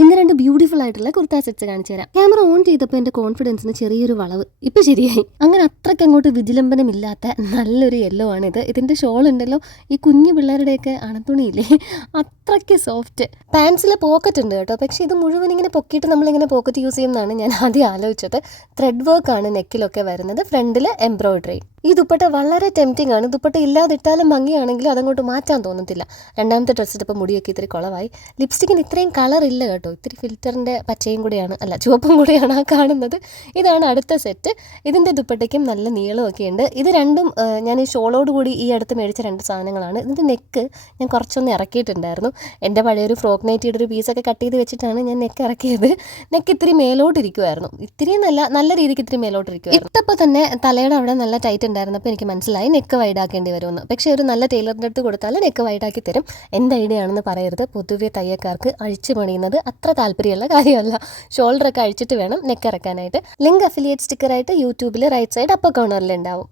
ഇന്ന് 2 ബ്യൂട്ടിഫുൾ ആയിട്ടുള്ള കുർത്താ സെറ്റ്സ് കാണിച്ചു തരാം. ക്യാമറ ഓൺ ചെയ്തപ്പോൾ എൻ്റെ കോൺഫിഡൻസിന് ചെറിയൊരു വളവ് ഇപ്പൊ ശരിയായി. അങ്ങനെ അത്രയ്ക്ക് അങ്ങോട്ട് വിജിലംബനമില്ലാത്ത നല്ലൊരു യെല്ലോ ആണിത്. ഇതിന്റെ ഷോൾ ഉണ്ടല്ലോ, ഈ കുഞ്ഞു പിള്ളേരുടെയൊക്കെ അണത്തുണിയില്ലേ, അത്രയ്ക്ക് സോഫ്റ്റ്. പാൻസിലെ പോക്കറ്റ് ഉണ്ട് കേട്ടോ, പക്ഷെ ഇത് മുഴുവൻ ഇങ്ങനെ പൊക്കിയിട്ട് നമ്മളിങ്ങനെ പോക്കറ്റ് യൂസ് ചെയ്യുന്നതാണ് ഞാൻ ആദ്യം ആലോചിച്ചത്. ത്രെഡ് വർക്ക് ആണ് നെക്കിലൊക്കെ വരുന്നത്, ഫ്രണ്ടിൽ എംബ്രോയിഡറി. ഈ ദുപ്പട്ട വളരെ ടെംപ്റ്റിംഗ് ആണ്. ദുപ്പട്ട ഇല്ലാതിട്ടാലും ഭംഗിയാണെങ്കിലും അതങ്ങോട്ട് മാറ്റാൻ തോന്നത്തില്ല. രണ്ടാമത്തെ ഡ്രസ്സ് ഇട്ടപ്പോൾ മുടിയൊക്കെ ഇത്തിരി കുളവായി. ലിപ്സ്റ്റിക്കിന് ഇത്രയും കളർ ഇല്ല കേട്ടോ, ഇത്തിരി ഫിൽറ്ററിൻ്റെ പച്ചയും കൂടെയാണ്, അല്ല ചുവപ്പും കൂടെയാണ് ആ കാണുന്നത്. ഇതാണ് അടുത്ത സെറ്റ്. ഇതിൻ്റെ ദുപ്പട്ടയ്ക്കും നല്ല നീളമൊക്കെ ഉണ്ട്. ഇത് രണ്ടും ഞാൻ ഈ ഷോളോട് കൂടി ഈ അടുത്ത് മേടിച്ച 2 സാധനങ്ങളാണ്. ഇതിൻ്റെ നെക്ക് ഞാൻ കുറച്ചൊന്ന് ഇറക്കിയിട്ടുണ്ടായിരുന്നു. എൻ്റെ പഴയൊരു ഫ്രോക്ക് നൈറ്റിയുടെ ഒരു പീസൊക്കെ കട്ട് ചെയ്ത് വെച്ചിട്ടാണ് ഞാൻ നെക്ക് ഇറക്കിയത്. നെക്ക് ഇത്തിരി മേലോട്ടിരിക്കുമായിരുന്നു, ഇത്തിരി നല്ല രീതിക്ക് ഇത്തിരി മേലോട്ടിരിക്കുമായിരുന്നു. ഇട്ടപ്പോൾ തന്നെ തലയുടെ അവിടെ നല്ല ടൈറ്റ് ഉണ്ടായിരുന്നപ്പോൾ എനിക്ക് മനസ്സിലായി നെക്ക് വൈഡാക്കേണ്ടി വരുമെന്ന്. പക്ഷേ ഒരു നല്ല ടൈലറിൻ്റെ അടുത്ത് കൊടുത്താൽ നെക്ക് വൈഡാക്കി തരും. എൻ്റെ ഐഡിയ ആണെന്ന് പറയരുത്. പൊതുവെ തയ്യക്കാർക്ക് അഴിച്ചു പണിയുന്നത് അത്ര താല്പര്യമുള്ള കാര്യമല്ല. ഷോൾഡറൊക്കെ അഴിച്ചിട്ട് വേണം നെക്ക് ഇറക്കാനായിട്ട്. ലിങ്ക് അഫിലിയേറ്റ് സ്റ്റിക്കറായിട്ട് യൂട്യൂബിൽ റൈറ്റ് സൈഡ് അപ്പർ കോർണറിൽ ഉണ്ടാവും.